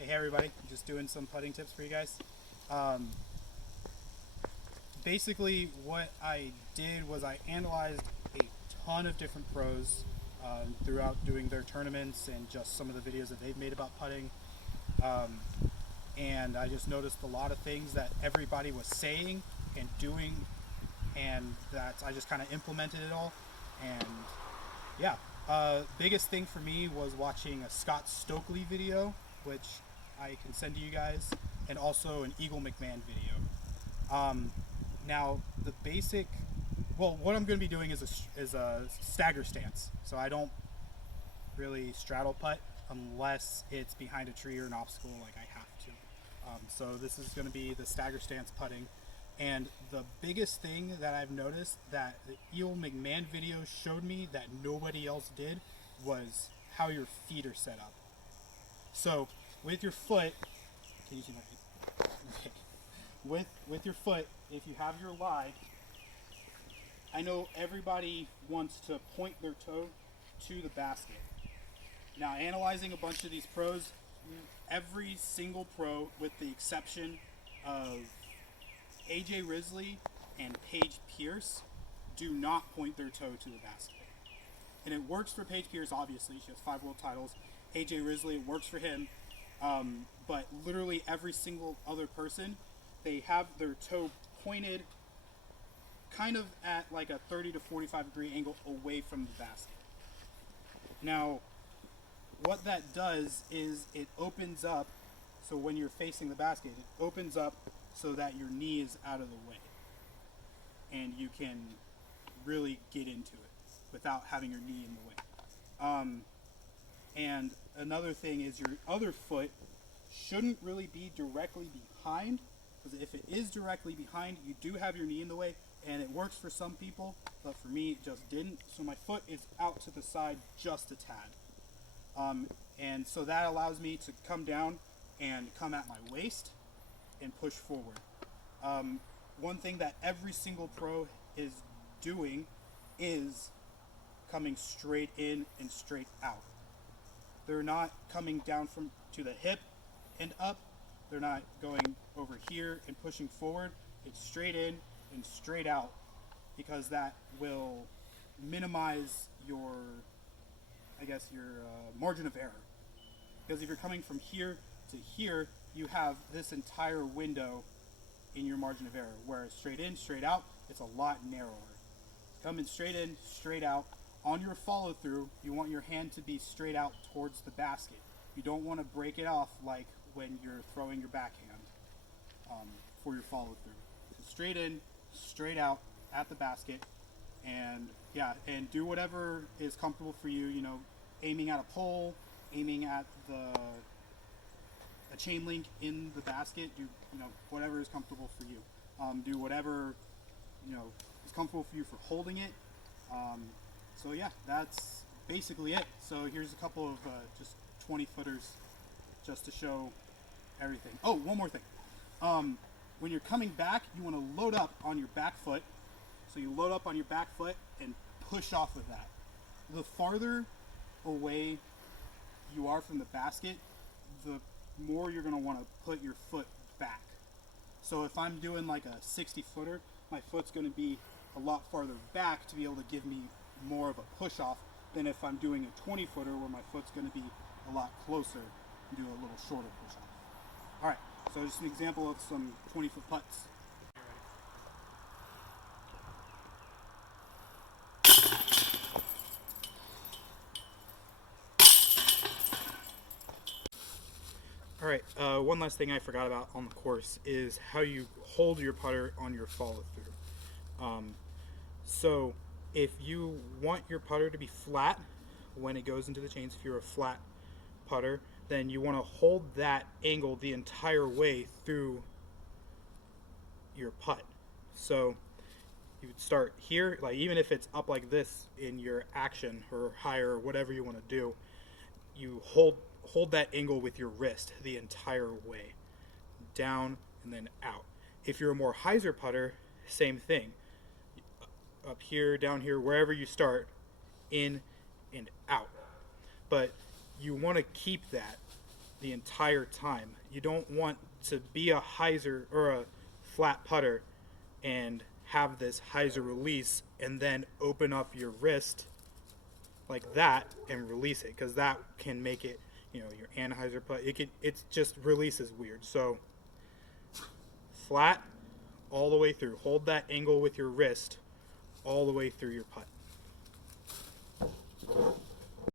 Hey everybody, just doing some putting tips for you guys. Um, Basically what I did was I analyzed a ton of different pros throughout doing their tournaments and just some of the videos that they've made about putting. Um, and I just noticed a lot of things that everybody was saying and doing, and that I just kind of implemented it all. And yeah, biggest thing for me was watching a Scott Stokely video, which I can send to you guys, and also an Eagle McMahon video. Um, Now the basic, well, what I'm going to be doing is a stagger stance. So I don't really straddle putt unless it's behind a tree or an obstacle like I have to. So this is going to be the stagger stance putting. And the biggest thing that I've noticed that the Eagle McMahon video showed me that nobody else did was how your feet are set up. So with your foot, can you see my feet? Okay. With your foot, if you have your lie, I know everybody wants to point their toe to the basket. Now, analyzing a bunch of these pros, every single pro, with the exception of AJ Risley and Paige Pierce, do not point their toe to the basket. And it works for Paige Pierce, obviously. She has 5 world titles. AJ Risley, it works for him. But literally every single other person, they have their toe pointed kind of at like a 30 to 45 degree angle away from the basket. Now, what that does is it opens up, so when you're facing the basket, it opens up so that your knee is out of the way. And you can really get into it without having your knee in the way. And another thing is your other foot shouldn't really be directly behind, because if it is directly behind, you do have your knee in the way, and it works for some people, but for me it just didn't. So my foot is out to the side just a tad. And so that allows me to come down and come at my waist and push forward. One thing that every single pro is doing is coming straight in and straight out. They're not coming down from to the hip and up. They're not going over here and pushing forward. It's straight in and straight out, because that will minimize your, I guess, your margin of error. Because if you're coming from here to here, you have this entire window in your margin of error, whereas straight in, straight out, it's a lot narrower. Coming straight in, straight out. On your follow through, you want your hand to be straight out towards the basket. You don't want to break it off like when you're throwing your backhand for your follow through. So straight in, straight out at the basket, and yeah, and do whatever is comfortable for you. You know, aiming at a pole, aiming at a chain link in the basket. Do whatever is comfortable for you. Do whatever is comfortable for you for holding it. So yeah, that's basically it. So here's a couple of just 20 footers just to show everything. Oh, one more thing. When you're coming back, you want to load up on your back foot. So you load up on your back foot and push off of that. The farther away you are from the basket, the more you're going to want to put your foot back. So if I'm doing like a 60 footer, my foot's going to be a lot farther back to be able to give me more of a push off than if I'm doing a 20 footer where my foot's going to be a lot closer and do a little shorter push off. Alright, so just an example of some 20-foot putts. Alright, one last thing I forgot about on the course is how you hold your putter on your follow through. So if you want your putter to be flat when it goes into the chains, if you're a flat putter, then you want to hold that angle the entire way through your putt. So you would start here, like even if it's up like this in your action or higher or whatever you want to do, you hold that angle with your wrist the entire way, down and then out. If you're a more hyzer putter, same thing. Up here, down here, wherever you start, in and out. But you want to keep that the entire time. You don't want to be a hyzer or a flat putter and have this hyzer release and then open up your wrist like that and release it, because that can make it, you know, your anhyzer putt. It just releases weird. So flat all the way through. Hold that angle with your wrist all the way through your putt.